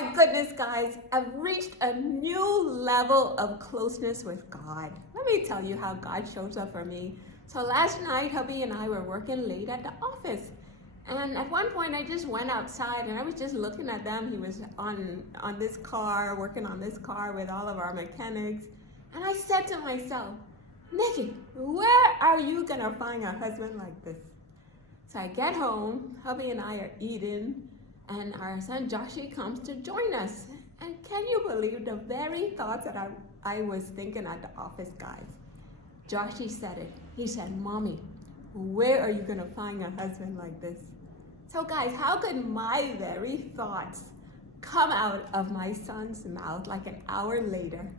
my goodness, guys, I've reached a new level of closeness with God. Let me tell you how God shows up for me. So last night, hubby and I were working late at the office. And at one point, I just went outside and I was just looking at them. He was on this car, working on this car with all of our mechanics. And I said to myself, Nikki, where are you going to find a husband like this? So I get home, hubby and I are eating, and our son Joshie comes to join us. And can you believe the very thoughts that I was thinking at the office, guys? Joshie said it. He said, Mommy, where are you going to find a husband like this? So guys, how could my very thoughts come out of my son's mouth like an hour later?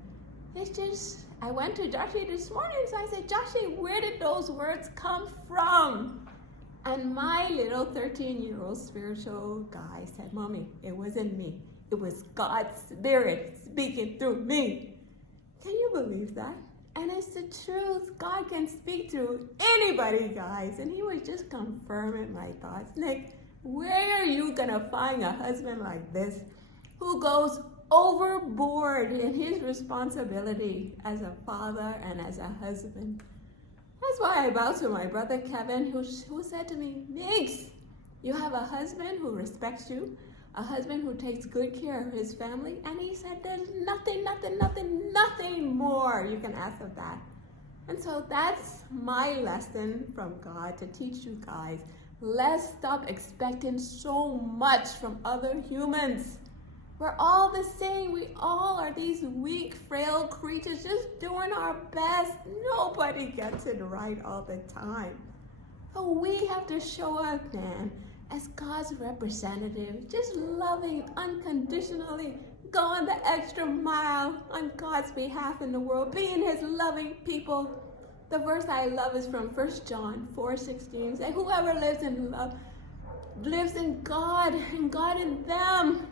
It's just, I went to Joshie this morning, so I said, Joshie, where did those words come from? And my little 13-year-old spiritual guy said, Mommy, it wasn't me. It was God's Spirit speaking through me. Can you believe that? And it's the truth. God can speak through anybody, guys. And he was just confirming my thoughts. Nick, where are you going to find a husband like this who goes overboard in his responsibility as a father and as a husband? That's why I bowed to my brother Kevin, who said to me, Nix, you have a husband who respects you, a husband who takes good care of his family, and he said there's nothing more you can ask of that. And so that's my lesson from God to teach you guys. Let's stop expecting so much from other humans. We're all the same. We all are these weak, frail creatures just doing our best. Nobody gets it right all the time. So we have to show up, man, as God's representative, just loving unconditionally, going the extra mile on God's behalf in the world, being his loving people. The verse I love is from 1 John 4:16. Say, whoever lives in love lives in God and God in them.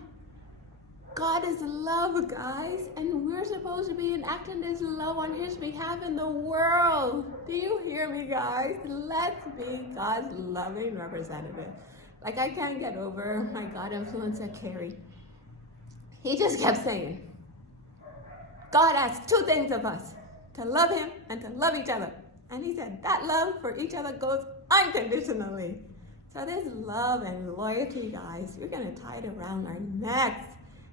God is love, guys, and we're supposed to be enacting this love on his behalf in the world. Do you hear me, guys? Let's be God's loving representative. Like, I can't get over my God influencer, Carrie. He just kept saying, God asks two things of us, to love him and to love each other. And he said that love for each other goes unconditionally. So this love and loyalty, guys, we're going to tie it around our necks.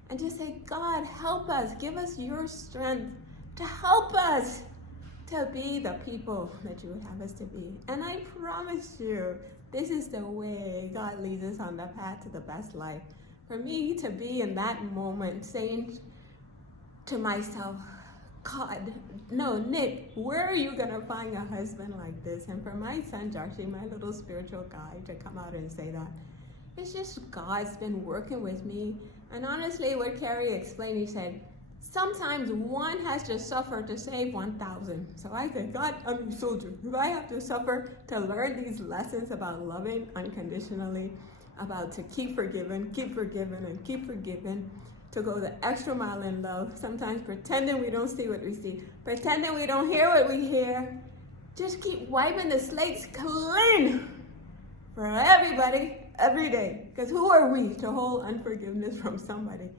And just say, God, help us. Give us your strength to help us to be the people that you would have us to be. And I promise you, this is the way God leads us on the path to the best life. For me to be in that moment saying to myself, God, no, Nick, where are you going to find a husband like this? And for my son, Joshie, my little spiritual guy, to come out and say that, it's just God's been working with me. And honestly, what Carrie explained, he said, sometimes one has to suffer to save 1,000. So I said, God, I'm a soldier. If I have to suffer to learn these lessons about loving unconditionally, about to keep forgiving, and keep forgiving, to go the extra mile in love, sometimes pretending we don't see what we see, pretending we don't hear what we hear, just keep wiping the slates clean for everybody, every day. Because who are we to hold unforgiveness from somebody?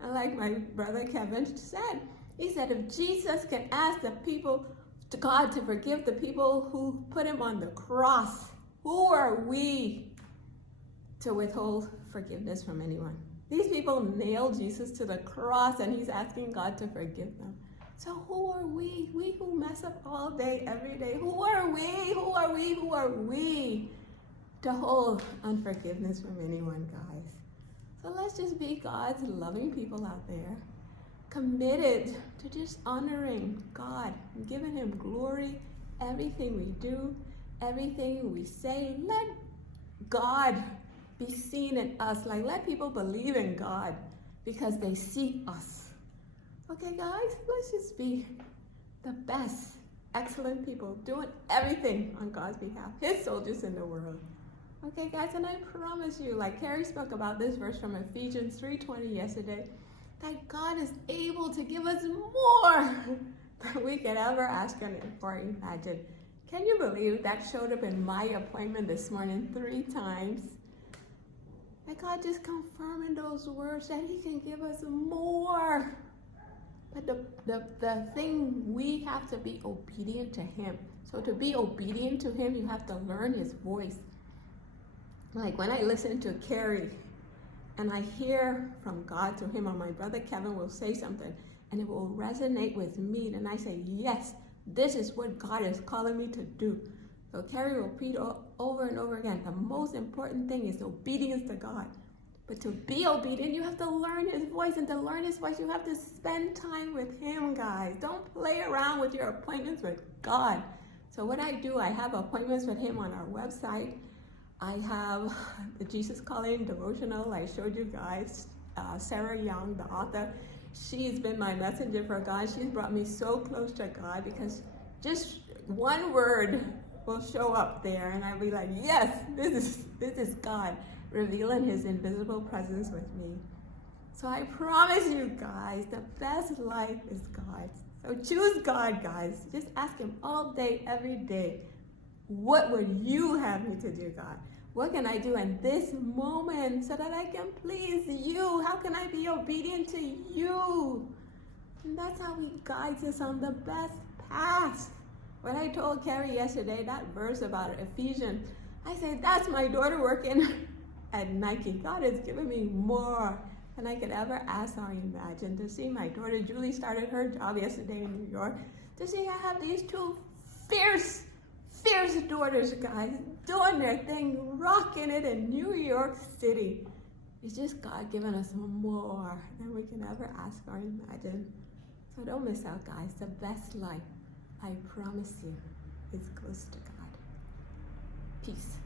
And like my brother Kevin said, he said, if Jesus can ask the people, to God, to forgive the people who put him on the cross, who are we to withhold forgiveness from anyone? These people nailed Jesus to the cross and he's asking God to forgive them. So who are we? We who mess up all day, every day. Who are we? Who are we? Who are we to hold unforgiveness from anyone, guys? So let's just be God's loving people out there, committed to just honoring God, giving him glory, everything we do, everything we say. Let God be seen in us. Like, let people believe in God because they see us. Okay, guys, let's just be the best, excellent people, doing everything on God's behalf, his soldiers in the world. Okay, guys, and I promise you, like Carrie spoke about this verse from Ephesians 3:20 yesterday, that God is able to give us more than we can ever ask or imagine. Can you believe that showed up in my appointment this morning 3 times? And God just confirming those words that he can give us more. But the thing, we have to be obedient to him. So to be obedient to him, you have to learn his voice. Like when I listen to Carrie and I hear from God through him, or my brother Kevin will say something and it will resonate with me, then I say, yes, this is what God is calling me to do. So Carrie will repeat over and over again, the most important thing is obedience to God. But to be obedient, you have to learn his voice. And to learn his voice, you have to spend time with him, guys. Don't play around with your appointments with God. So what I do, I have appointments with him on our website. I have the Jesus Calling devotional I showed you guys. Sarah Young, the author, she's been my messenger for God. She's brought me so close to God because just one word will show up there and I'll be like, yes, this is God revealing his invisible presence with me. So I promise you guys, the best life is God's. So choose God, guys. Just ask him all day, every day, what would you have me to do, God? What can I do in this moment so that I can please you? How can I be obedient to you? And that's how he guides us on the best path. When I told Carrie yesterday that verse about Ephesians, I said, that's my daughter working at Nike. God has given me more than I could ever ask or imagine. To see my daughter Julie started her job yesterday in New York. To see I have these two fierce daughters, guys, doing their thing, rocking it in New York City. It's just God giving us more than we can ever ask or imagine. So don't miss out, guys. The best life, I promise you, is close to God. Peace.